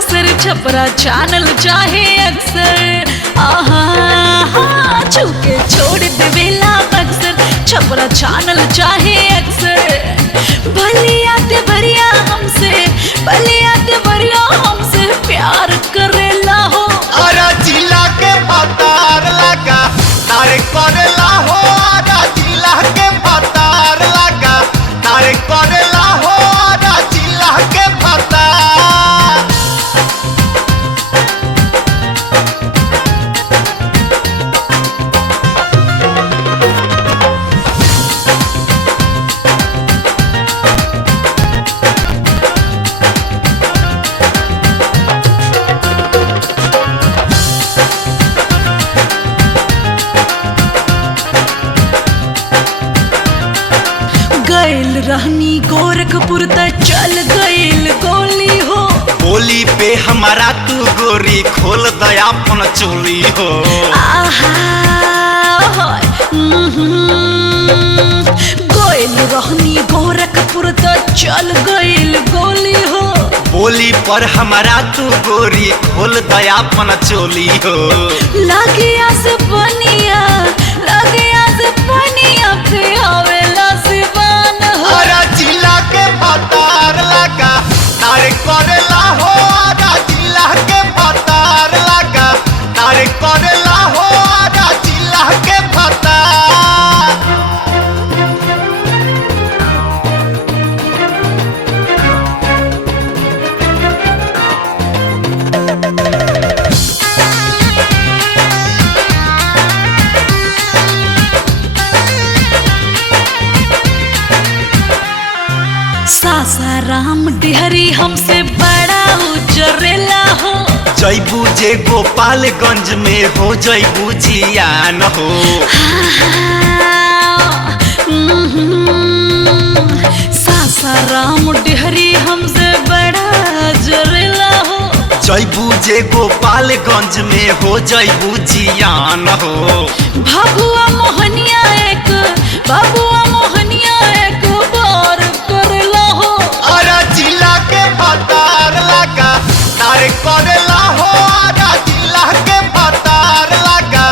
Buxar Chhapra channel चाहे अक्सर आहा छूके छोड़ देवेला बक्सर छपरा चैनल चाहे अक्सर भलिया ते भरिया हमसे भलिया ते भरिया हमसे प्यार करेला हो अरे जिला के पतार लगा तारे करेला हो अरे जिला के पतार लगा तारे करेला हो अरे जिला के पतार गैल रहनी गोरखपुर त चल गैल गोली हो बोली पे हमारा तू गोरी खोल दया अपन चोली हो आहा गैल रहनी गोरखपुर त चल गैल गोली हो बोली पर हमारा तू गोरी खोल दया अपन चोली हो लगे आस पनिया पे आवेला सिवान हो अरे जिला के पतार लगा तारे करेला हो अरे जिला के पतार लगा तारे करेला हो अरे जिला के पतार सासाराम डिहरी हमसे बड़ा उजरेला हो जैबू जे गोपालगंज में हो जैबू जियान हो सासाराम डिहरी हमसे बड़ा जरेला हो जैबू जे गोपालगंज में हो जैबू जियान हो भगुआ मोहनिया एक बार करला हो अरे जिला के पतार लगा तारे करेला हो अरे जिला के पतार लगा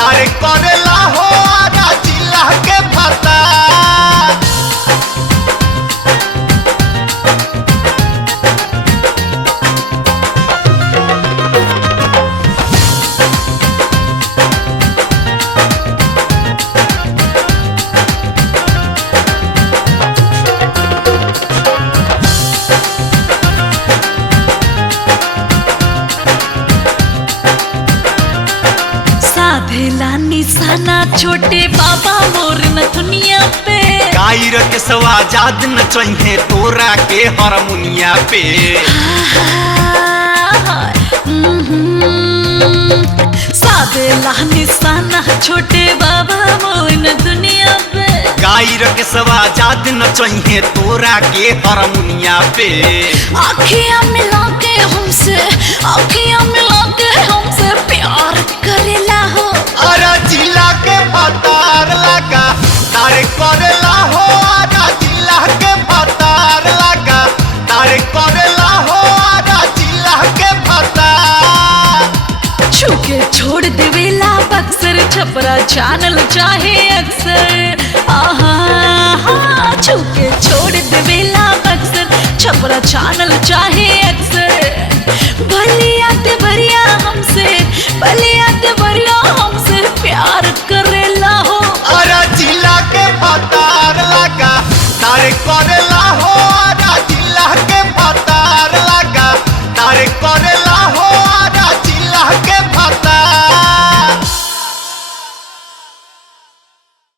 तारे करेला हो अरे जिला के पतार साधेला निशाना छोटे बाबा मोर नथुनिया पे गायर के सवाजाद न चाहिए तोरा के हारमोनिया पे साधेला निशाना छोटे बाबा मोर दुनिया पे गायर के सवाजाद न चाहिए तोरा के हारमोनिया पे आँखियाँ मिला के हमसे प्यार करेला हो अरे जिला के पतार लगा तारे करेला हो अरे जिला के पतार लगा तारे करेला हो अरे जिला के पतार छूके छोड़ देवेला बक्सर छपरा चैनल चाहे अक्सर आहा छूके छोड़ देवेला बक्सर छपरा चैनल चाहे अक्सर